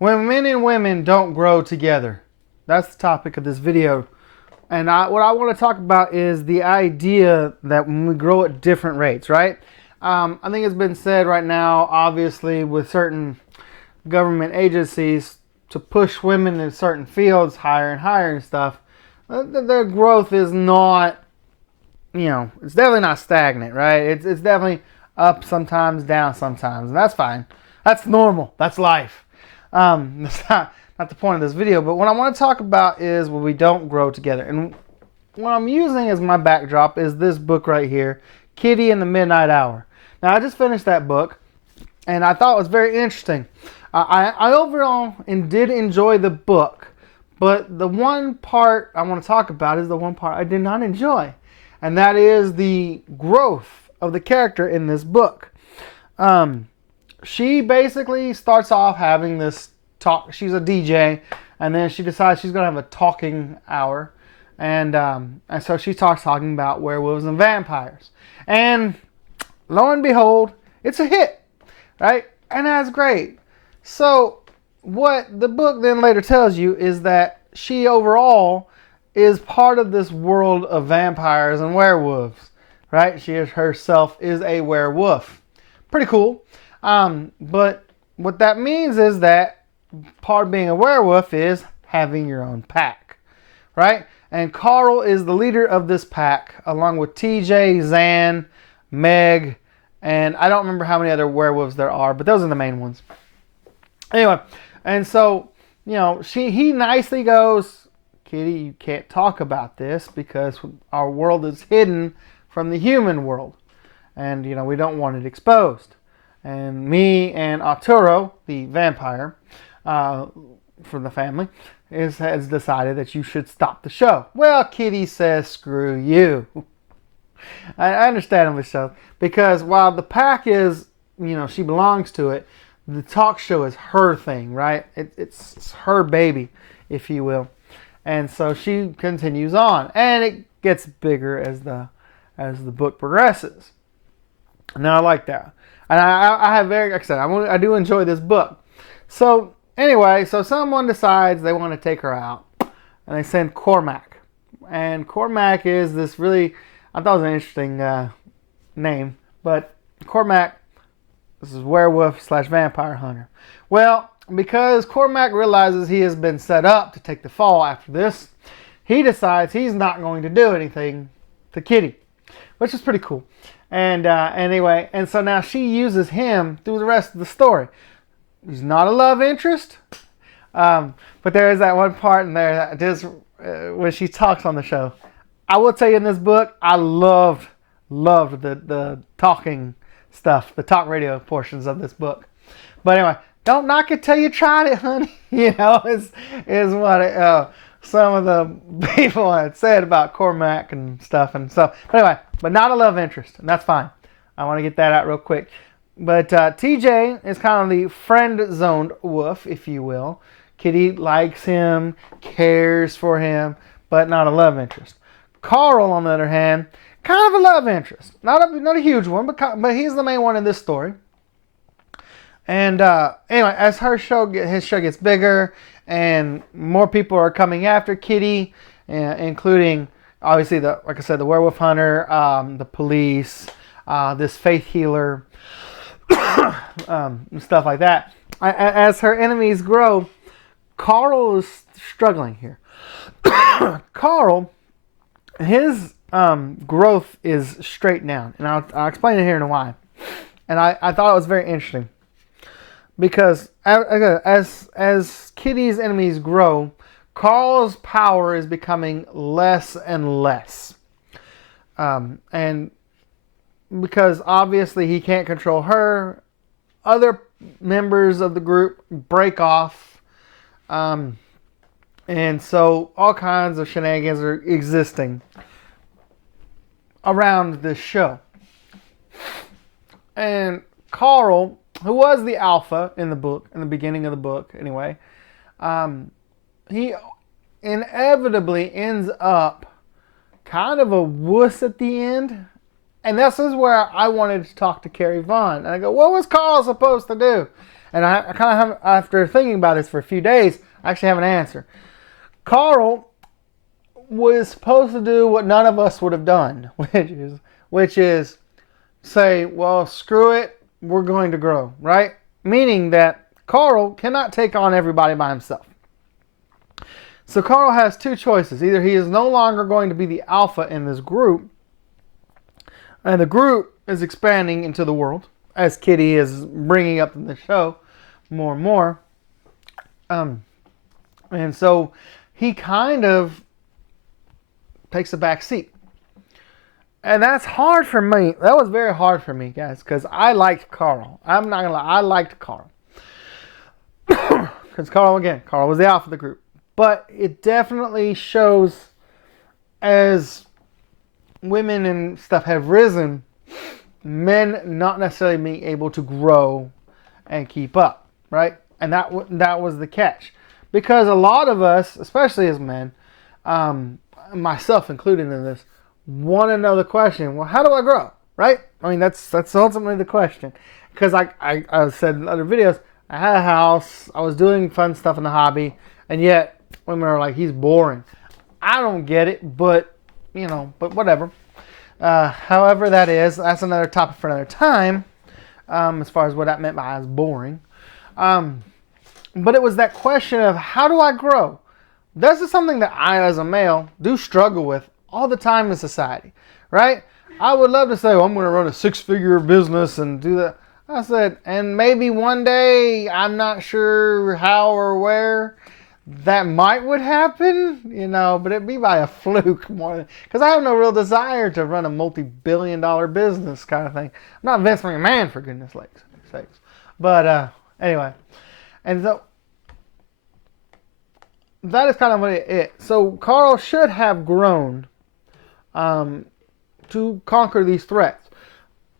When men and women don't grow together. That's the topic of this video. And what I want to talk about is the idea that when we grow at different rates, right? I think it's been said right now, obviously, with certain government agencies to push women in certain fields higher and higher and stuff. Their growth is not, it's definitely not stagnant, right? It's definitely up sometimes, down sometimes, and that's fine. That's normal. That's life. That's not the point of this video, but what I want to talk about is when we don't grow together. And what I'm using as my backdrop is this book right here, Kitty and the Midnight Hour. Now, I just finished that book, and I thought it was very interesting. I overall did enjoy the book, but the one part I want to talk about is the one part I did not enjoy, and that is the growth of the character in this book. She basically starts off having this talk. She's a DJ, and then she decides she's going to have a talking hour, and so she starts talking about werewolves and vampires. And lo and behold, it's a hit, right? And that's great. So what the book then later tells you is that she overall is part of this world of vampires and werewolves, right? She herself is a werewolf. Pretty cool. But what that means is that part of being a werewolf is having your own pack, right? And Carl is the leader of this pack, along with TJ, Zan, Meg, and I don't remember how many other werewolves there are, but those are the main ones. Anyway, and so, he nicely goes, Kitty, you can't talk about this because our world is hidden from the human world. And, we don't want it exposed. And me and Arturo, the vampire, from the family, has decided that you should stop the show. Well, Kitty says, screw you. I understand the show, because while the pack is, she belongs to it, the talk show is her thing, right? It's her baby, if you will. And so she continues on, and it gets bigger as the book progresses. Now I like that, and I have like I said, I do enjoy this book. So anyway, so someone decides they want to take her out, and they send Cormac. And Cormac is this really, I thought it was an interesting name, but Cormac, this is werewolf / vampire hunter. Well, because Cormac realizes he has been set up to take the fall after this, he decides he's not going to do anything to Kitty, which is pretty cool. And anyway, and so now she uses him through the rest of the story. He's not a love interest, but there is that one part in there that just when she talks on the show. I will tell you, in this book, I loved the talking stuff, the talk radio portions of this book. But anyway, don't knock it till you tried it, honey. Is what some of the people had said about Cormac and stuff. And so, but anyway, but not a love interest, and that's fine. I want to get that out real quick. But TJ is kind of the friend-zoned wolf, if you will. Kitty likes him, cares for him, but not a love interest. Carl, on the other hand, kind of a love interest. Not a huge one, but he's the main one in this story. And anyway, as his show gets bigger and more people are coming after Kitty, including obviously like I said, the werewolf hunter, the police, this faith healer, and stuff like that. As her enemies grow, Carl is struggling here. Carl, his growth is straight down, and I'll explain it here in a while. And I thought it was very interesting because as Kitty's enemies grow, Carl's power is becoming less and less, and because obviously he can't control her, other members of the group break off, and so all kinds of shenanigans are existing around this show. And Carl, who was the alpha in the book, in the beginning of the book anyway, he inevitably ends up kind of a wuss at the end. And this is where I wanted to talk to Carrie Vaughn. And I go, what was Carl supposed to do? And I kind of have, after thinking about this for a few days, I actually have an answer. Carl was supposed to do what none of us would have done, which is say, well, screw it, we're going to grow, right? Meaning that Carl cannot take on everybody by himself. So Carl has two choices. Either he is no longer going to be the alpha in this group, and the group is expanding into the world, as Kitty is bringing up in the show more and more. And so he kind of takes a back seat. And that's hard for me. That was very hard for me, guys, because I liked Carl. I'm not going to lie. I liked Carl. Because Carl was the alpha of the group. But it definitely shows as women and stuff have risen, men not necessarily being able to grow and keep up, right? And that was the catch. Because a lot of us, especially as men, myself included in this, want to know the question, well, how do I grow, right? I mean, that's ultimately the question. Because I said in other videos, I had a house, I was doing fun stuff in the hobby, and yet women are like, he's boring. I don't get it, but whatever. However that is, that's another topic for another time, as far as what that meant by as boring. But it was that question of, how do I grow? This is something that I, as a male, do struggle with all the time in society, right? I would love to say, well, I'm going to run a 6-figure business and do that. I said, and maybe one day, I'm not sure how or where, that would happen, but it'd be by a fluke more than, because I have no real desire to run a multi-billion-dollar business kind of thing. I'm not Vince McMahon, for goodness sakes. But anyway, and so that is kind of what it. So Carl should have grown to conquer these threats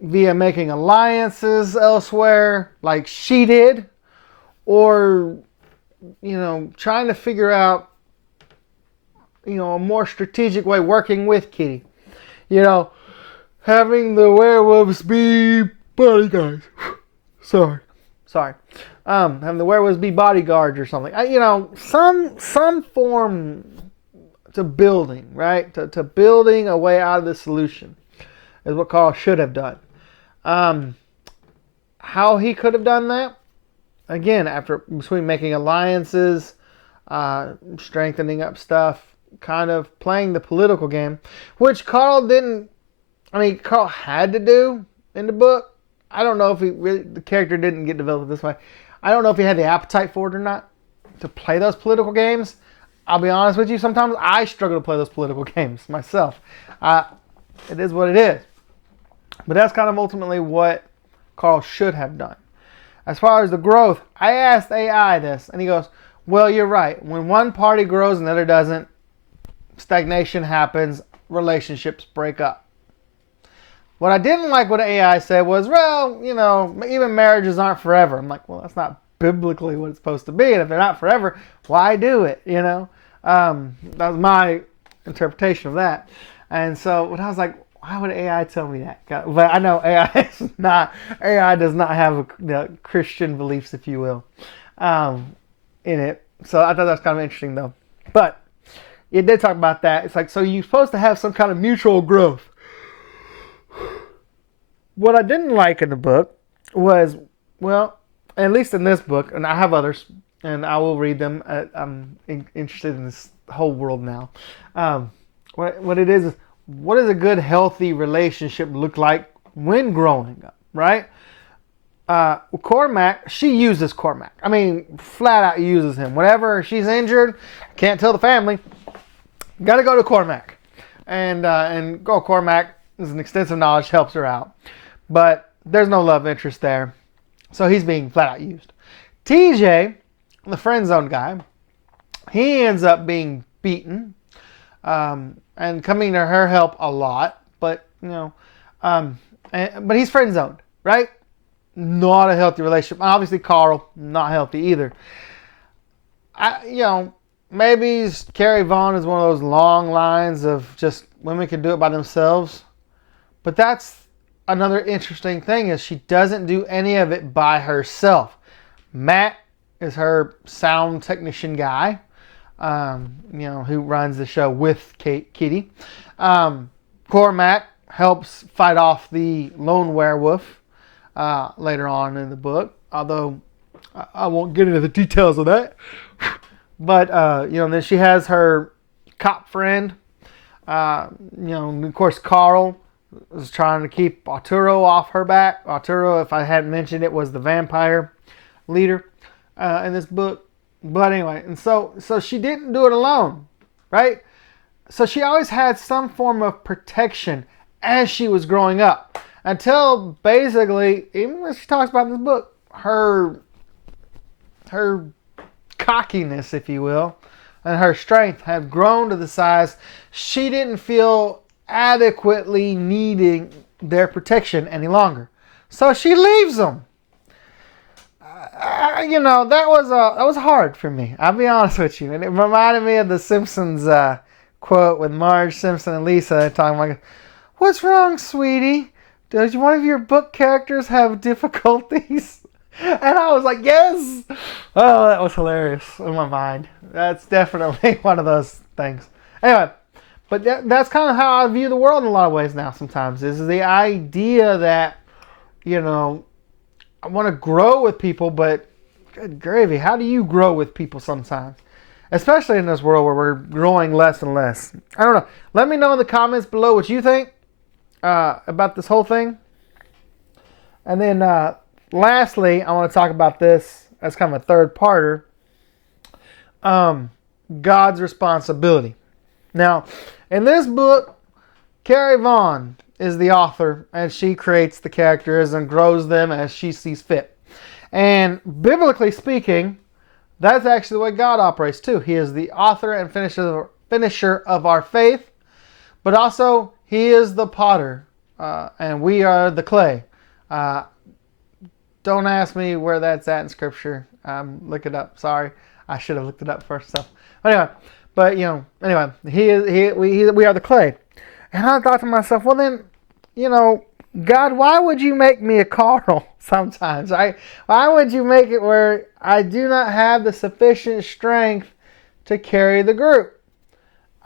via making alliances elsewhere, like she did, or trying to figure out a more strategic way, working with Kitty, having the werewolves be bodyguards. Sorry. Having the werewolves be bodyguards or something. Some form to building, right? To building a way out of the solution is what Carl should have done. How he could have done that? Again, between making alliances, strengthening up stuff, kind of playing the political game, which Carl had to do in the book. I don't know if the character didn't get developed this way. I don't know if he had the appetite for it or not, to play those political games. I'll be honest with you, sometimes I struggle to play those political games myself. It is what it is. But that's kind of ultimately what Carl should have done. As far as the growth, I asked AI this, and he goes, well, you're right. When one party grows and the other doesn't, stagnation happens, relationships break up. What I didn't like what AI said was, well, even marriages aren't forever. I'm like, well, that's not biblically what it's supposed to be. And if they're not forever, why do it? That was my interpretation of that. And so when I was like, why would AI tell me that? But I know AI does not have Christian beliefs, if you will, in it. So I thought that was kind of interesting, though. But it did talk about that. It's like, so you're supposed to have some kind of mutual growth. What I didn't like in the book was, well, at least in this book, and I have others, and I will read them. I'm interested in this whole world now. What it is, what does a good, healthy relationship look like when growing up, right? Cormac, she uses Cormac. I mean, flat out uses him. Whenever she's injured, can't tell the family, got to go to Cormac. And Cormac is an extensive knowledge, helps her out. But there's no love interest there. So he's being flat out used. TJ, the friend zone guy, he ends up being beaten and coming to her help a lot. But, but he's friend zoned, right? Not a healthy relationship. Obviously, Carl, not healthy either. Maybe Carrie Vaughn is one of those long lines of just women can do it by themselves. But that's another interesting thing, is she doesn't do any of it by herself. Matt is her sound technician guy, who runs the show with Kitty. Cormac helps fight off the lone werewolf later on in the book, although I won't get into the details of that. But, then she has her cop friend. Of course, Carl is trying to keep Arturo off her back. Arturo, if I hadn't mentioned it, was the vampire leader in this book. But anyway, and so she didn't do it alone, right? So she always had some form of protection as she was growing up. Until basically, even when she talks about in this book, her cockiness, if you will, and her strength have grown to the size she didn't feel adequately needing their protection any longer. So she leaves them. That was hard for me. I'll be honest with you. And it reminded me of the Simpsons quote with Marge Simpson and Lisa talking like, "What's wrong, sweetie? Does one of your book characters have difficulties?" And I was like, yes! Oh, that was hilarious in my mind. That's definitely one of those things. Anyway, but that's kind of how I view the world in a lot of ways now sometimes. Is the idea that, I want to grow with people, but good gravy, how do you grow with people sometimes? Especially in this world where we're growing less and less. I don't know. Let me know in the comments below what you think about this whole thing. And then lastly, I want to talk about this as kind of a third-parter. God's responsibility. Now, in this book, Carrie Vaughn is the author, and she creates the characters and grows them as she sees fit. And biblically speaking, that's actually the way God operates too. He is the author and finisher of our faith, but also He is the potter, and we are the clay. Don't ask me where that's at in Scripture. Look it up. Sorry, I should have looked it up first. So, anyway, we are the clay. And I thought to myself, well then, God, why would you make me a Carl sometimes, right? Why would you make it where I do not have the sufficient strength to carry the group?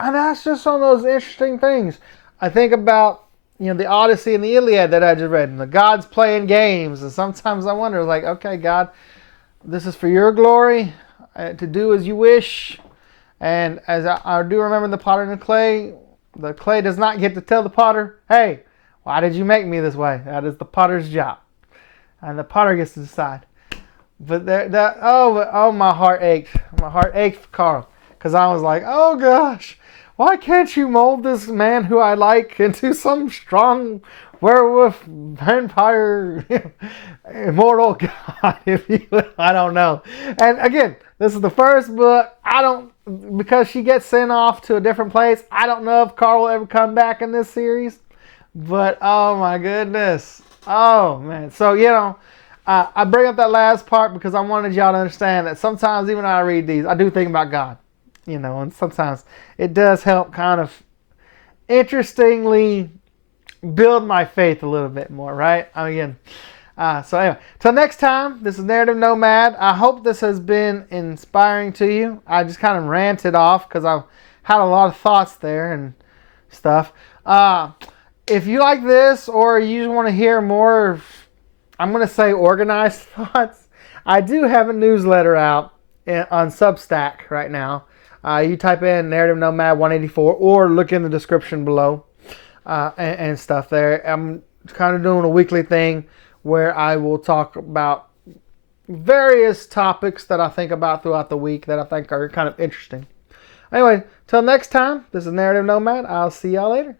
And that's just one of those interesting things. I think about, the Odyssey and the Iliad that I just read, and the gods playing games, and sometimes I wonder, like, okay, God, this is for your glory, to do as you wish. And as I do remember the potter and the clay does not get to tell the potter, hey, why did you make me this way? That is the potter's job. And the potter gets to decide. But my heart ached. My heart ached for Carl. Because I was like, oh gosh, why can't you mold this man who I like into some strong werewolf, vampire, immortal god, if you will? I don't know. And again, this is the first book. Because she gets sent off to a different place, I don't know if Carl will ever come back in this series. But, oh my goodness. Oh, man. So, I bring up that last part because I wanted y'all to understand that sometimes even when I read these, I do think about God. And sometimes it does help kind of interestingly build my faith a little bit more, right? So anyway, till next time, this is Narrative Nomad. I hope this has been inspiring to you. I just kind of ranted off because I've had a lot of thoughts there and stuff. If you like this or you just want to hear more, I'm going to say organized thoughts, I do have a newsletter out on Substack right now. You type in Narrative Nomad 184 or look in the description below and stuff there. I'm kind of doing a weekly thing where I will talk about various topics that I think about throughout the week that I think are kind of interesting. Anyway, till next time, this is Narrative Nomad. I'll see y'all later.